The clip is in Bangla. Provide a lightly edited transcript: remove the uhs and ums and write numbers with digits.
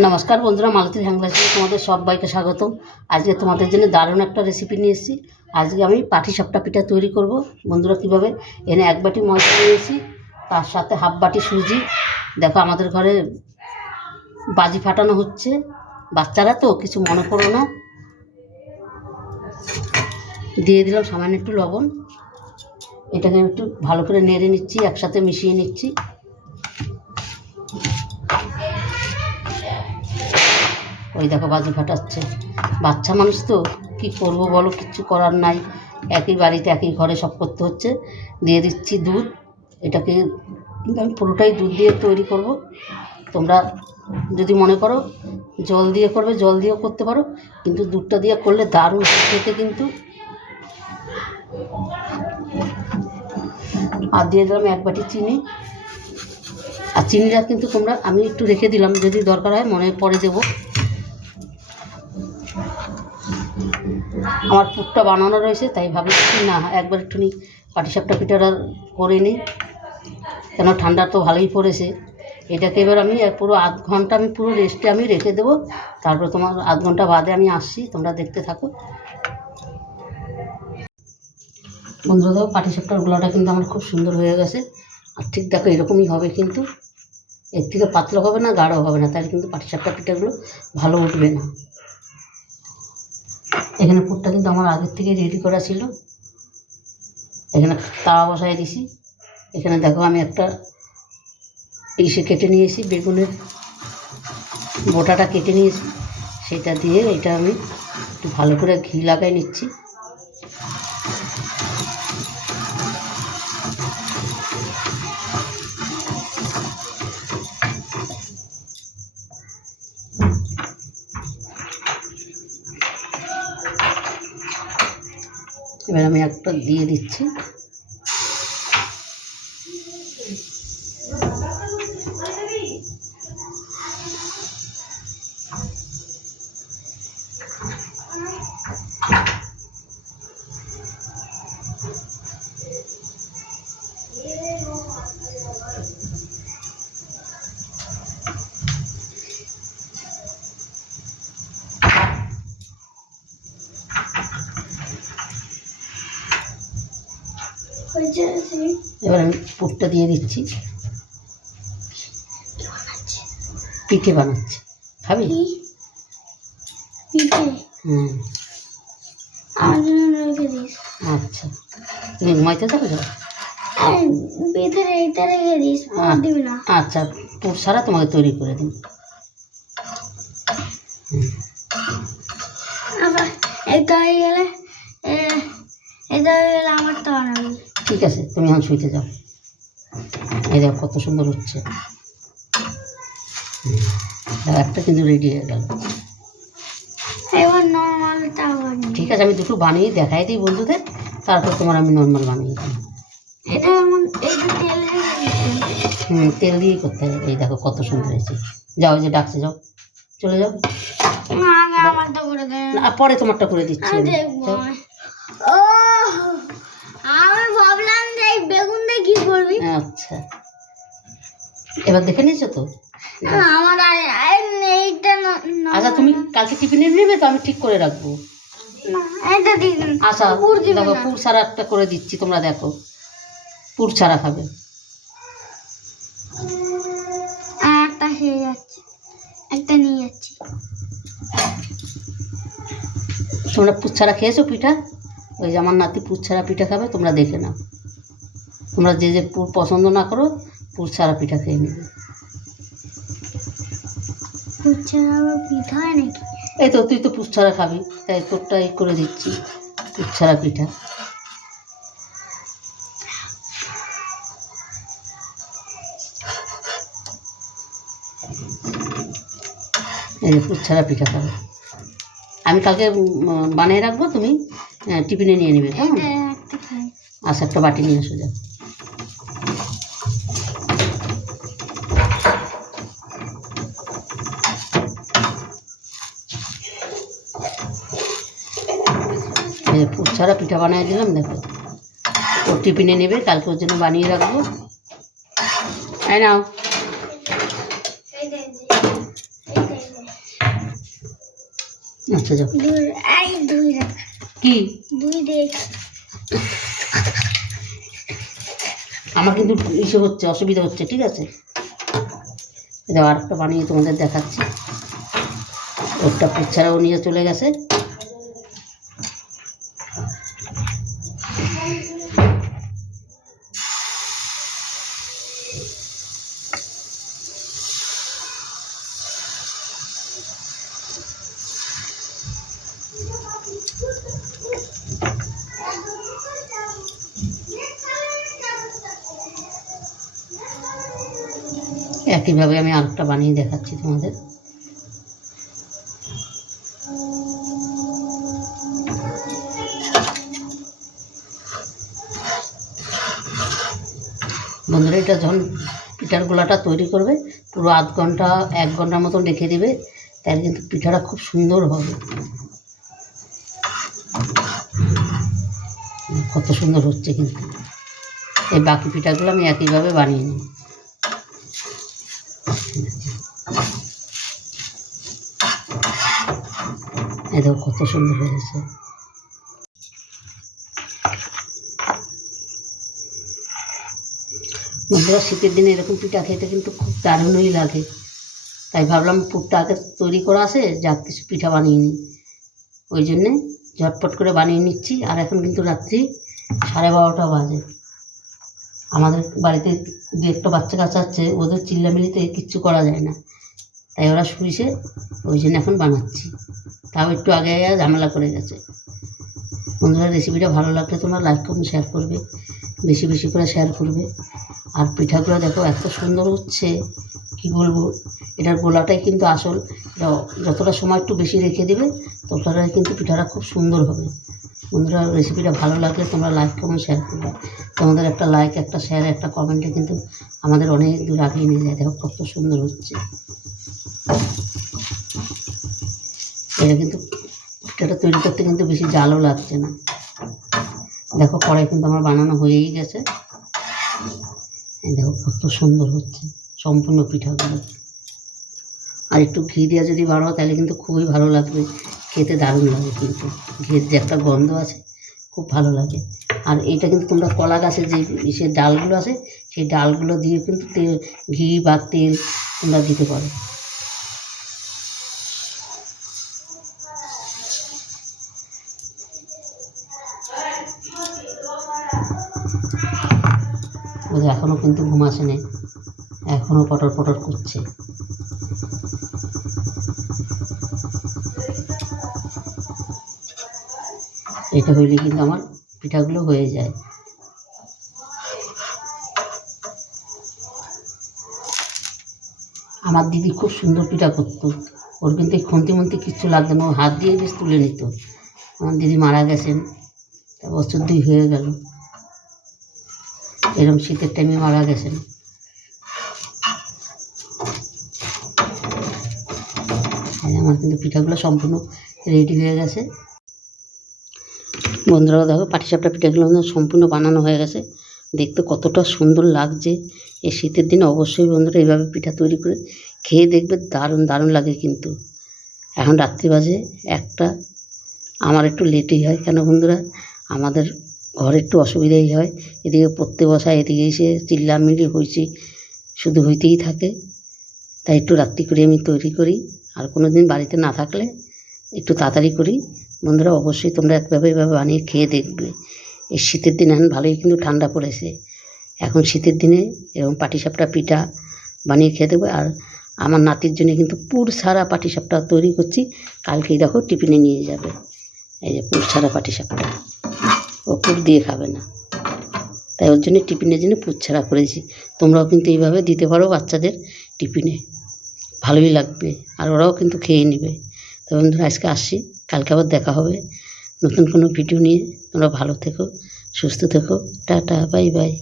নমস্কার বন্ধুরা, মালতীর হ্যাংলাসে তোমাদের সবাইকে স্বাগতম। আজকে তোমাদের জন্য দারুণ একটা রেসিপি নিয়ে এসেছি। আজকে আমি পাটিসাপটা পিঠা তৈরি করব। বন্ধুরা কীভাবে, এনে 1 বাটি ময়দা নিয়েছি, তার সাথে হাফ বাটি সুজি। দেখো আমাদের ঘরে বাজি ফাটানো হচ্ছে, বাচ্চারা তো কিছু মনে করো না। দিয়ে দিলাম সামান্য একটু লবণ। এটাকে একটু ভালো করে নেড়ে নিচ্ছি, একসাথে মিশিয়ে নিচ্ছি। ওই দেখো বাজি ফাটাচ্ছে, বাচ্চা মানুষ তো কি করব বলো, কিচ্ছু করার নাই। একই বাড়িতে একই ঘরে সব করতে হচ্ছে। দিয়ে দিচ্ছি দুধ। এটাকে আমি পুরোটাই দুধ দিয়ে তৈরি করব। তোমরা যদি মনে করো জল দিয়ে করবে, জল দিয়েও করতে পারো, কিন্তু দুধটা দিয়ে করলে দারুণ খেতে কিন্তু। আর দিয়ে দিলাম 1 বাটি চিনি। আর চিনিটা কিন্তু তোমরা, আমি একটু রেখে দিলাম, যদি দরকার হয় মনে পরে দেবো। আমার পুরটা বানানো রয়েছে, তাই ভাবছি না একবার একটুখানি পাটিসাপটা পিঠাটা করে নিই, কেন ঠান্ডা তো ভালোই পড়েছে। এটাকে এবার আমি পুরো আধ ঘন্টা আমি পুরো রেস্টে আমি রেখে দেবো। তারপর তোমার আধ ঘন্টা বাদে আমি আসছি, তোমরা দেখতে থাকো। বন্ধুরা দেখো, পাটিসাপটার গোলাটা কিন্তু আমার খুব সুন্দর হয়ে গেছে। আর ঠিক দেখো এরকমই হবে, কিন্তু এর থেকে পাতলা হবে না, গাঢ় হবে না, তাই কিন্তু পাটিসাপটা পিঠাগুলো ভালো উঠবে না। এখানে পুরটা কিন্তু আমার আগের থেকে রেডি করা ছিল। এখানে তাওয়া বসায় দিছি। এখানে দেখো আমি একটা ইসে কেটে নিয়েছি, বেগুনের বোটাটা কেটে নিয়েছি। সেটা দিয়ে এটা আমি একটু ভালো করে ঘি লাগাই নিচ্ছি। এবার আমি একটা দিয়ে দিচ্ছি। এবার আমি পুরটা দিয়ে দিচ্ছি। পিঠে বানাচ্ছি, খাবি? আচ্ছা, তুমি ঘুমাইতে যাবে তো? আচ্ছা, পুর সারা তোমাকে তৈরি করে দিন। ঠিক আছে, তুমি এখন শুইতে যাও। এই দেখো কত সুন্দর হচ্ছে। একটা কিন্তু রেডি হয়ে গেল। ঠিক আছে, আমি দুটো বানিয়ে দেখাই দিই বন্ধুদের, তারপর তোমার আমি নর্মাল বানিয়ে দিই। তেল দিয়েই করতে হবে। এই দেখো কত সুন্দর হয়েছে। যাও, যে ডাকছে, যাও, চলে যাও। না, পরে তোমারটা করে দিচ্ছি। আচ্ছা, এবার দেখে নিয়েছো তো? আচ্ছা, তুমি কালকে টিফিনে নেবে তো, আমি ঠিক করে রাখবো। আচ্ছা দেখো, পুর ছাড়া একটা করে দিচ্ছি, তোমরা দেখো। পুর ছাড়া খাবে? তোমরা পুর ছাড়া খেয়েছো পিঠা? ওই যে আমার নাতি পুর ছাড়া পিঠা খাবে, তোমরা দেখে নাও। তোমরা যে যে পুর পছন্দ না করো, পুর ছাড়া পিঠা খেয়ে নেবে। এই তো, তুই তো পুর ছাড়া খাবি, তাই তোরটা এই করে দিচ্ছি, পুর ছাড়া পিঠা। এই পুর ছাড়া পিঠা খাবে। আমি কালকে বানিয়ে রাখবো, তুমি টিফিনে নিয়ে নেবে, কেমন? আচ্ছা, একটা বাটি নিয়ে এসো, যাও। পুর ছাড়া পিঠা বানিয়ে দিলাম, দেখো। ও টিফিনে নেবে, কালকে ওর জন্য বানিয়ে রাখবো। এই নাও। আচ্ছা যাও। কি আমার কিন্তু ইসে হচ্ছে, অসুবিধা হচ্ছে, ঠিক আছে। যাও আরেকটা বানিয়ে তোমাদের দেখাচ্ছি। ওরটা পুচ্ছারাও নিয়ে চলে গেছে। একইভাবে আমি আরেকটা বানিয়ে দেখাচ্ছি তোমাদের। বন্ধুরা এটা যখন পিঠার গোলাটা তৈরি করবে পুরো আধ ঘন্টা 1 ঘন্টার মতো রেখে দিবে, তাহলে কিন্তু পিঠাটা খুব সুন্দর হবে। কত সুন্দর হচ্ছে কিন্তু। এই বাকি পিঠাগুলো আমি একইভাবে বানিয়ে নিই। এই দেখো কত সুন্দর হয়েছে। বন্ধুরা শীতের দিনে এরকম পিঠা খেতে কিন্তু খুব দারুণই লাগে, তাই ভাবলাম পুরটা আগে তৈরি করা আছে, যা কিছু পিঠা বানিয়ে নিই। ওই জন্যে ঝটপট করে বানিয়ে নিচ্ছি। আর এখন কিন্তু রাত্রি 12:30 বাজে। আমাদের বাড়িতে 2-1টা বাচ্চা কাচ্চা আছে, ওদের চিল্লামিলিতে কিচ্ছু করা যায় না, তাই ওরা শুয়েছে, ওই জন্য এখন বানাচ্ছি। তাও একটু আগে ঝামেলা করে গেছে। বন্ধুরা রেসিপিটা ভালো লাগলে তোমরা লাইক কমেন্ট শেয়ার করবে, বেশি বেশি করে শেয়ার করবে। আর পিঠাগুলো দেখো এত সুন্দর হচ্ছে, কি বলবো। এটার গোলাটাই কিন্তু আসল। যতটা সময় একটু বেশি রেখে দিবে ততটাই কিন্তু পিঠাটা খুব সুন্দর হবে। বন্ধুরা রেসিপিটা ভালো লাগলে তোমরা লাইক কমেন্ট শেয়ার করবে। তোমাদের একটা লাইক, একটা শেয়ার, একটা কমেন্টে কিন্তু আমাদের অনেক দূর আগিয়ে নিয়ে যায়। দেখো কত সুন্দর হচ্ছে। এটা কিন্তু পিঠাটা তৈরি করতে কিন্তু বেশি জালও লাগছে না। দেখো কড়াই কিন্তু আমার বানানো হয়েই গেছে। এই দেখো কত সুন্দর হচ্ছে সম্পূর্ণ পিঠাগুলো। আর একটু ঘি দিয়ে যদি বানাও তাহলে কিন্তু খুবই ভালো লাগবে, খেতে দারুণ লাগে কিন্তু। ঘিয়ের যে একটা গন্ধ আছে খুব ভালো লাগে। আর এটা কিন্তু তোমরা কলা গাছের যে সে ডালগুলো আছে সেই ডালগুলো দিয়ে কিন্তু ঘি বা তেল তোমরা দিতে পারো। এখনও কিন্তু ঘুম আসেনি, এখনও পটর পটর করছে। এটা হইলে কিন্তু আমার পিঠাগুলো হয়ে যায়। আমার দিদি খুব সুন্দর পিঠা করতো, ওর কিন্তু এই খুন্তি মুন্তি কিচ্ছু লাগতো না, ও হাত দিয়ে বেশ তুলে নিত। আমার দিদি মারা গেছেন, তা বছর 2 হয়ে গেল। এরকম শীতের টাইমে মারা গেছেন। আমার কিন্তু পিঠাগুলো সম্পূর্ণ রেডি হয়ে গেছে। বন্ধুরা দেখো পাটিসাপটা পিঠাগুলো সম্পূর্ণ বানানো হয়ে গেছে। দেখতে কতটা সুন্দর লাগছে। এই শীতের দিনে অবশ্যই বন্ধুরা এইভাবে পিঠা তৈরি করে খেয়ে দেখবে, দারুণ দারুণ লাগে কিন্তু। এখন রাত্রি বাজে 1টা। আমার একটু লেটই হয়, কেন বন্ধুরা আমাদের ঘরে একটু অসুবিধাই হয়। এদিকে পড়তে বসা, এদিকে এসে চিল্লামিল্লি হয়েছি শুধু হইতেই থাকে, তাই একটু রাত্রি করে আমি তৈরি করি। আর কোনো দিন বাড়িতে না থাকলে একটু তাড়াতাড়ি করি। বন্ধুরা অবশ্যই তোমরা একভাবে এভাবে বানিয়ে খেয়ে দেখবে। এই শীতের দিনে এখন ভালোই কিন্তু ঠান্ডা পড়েছে, এখন শীতের দিনে এরকম পাটিসাপটা পিঠা বানিয়ে খেয়ে দেবো। আর আমার নাতির জন্য কিন্তু পুর ছাড়া পাটিসাপটা তৈরি করছি, কালকেই দেখো টিফিনে নিয়ে যাবে। এই যে পুর ছাড়া পাটিসাপটা, ও পুর দিয়ে খাবে না, তাই ওর জন্য টিফিনের জন্য পুর ছাড়া করেছি। তোমরাও কিন্তু এইভাবে দিতে পারো বাচ্চাদের টিফিনে, ভালোই লাগবে, আর ওরাও কিন্তু খেয়ে নেবে। তো বন্ধুরা আজকে আসছি, কালকে আবার দেখা হবে নতুন কোনো ভিডিও নিয়ে। তোমরা ভালো থেকো, সুস্থ থেকো, টাটা, বাই বাই।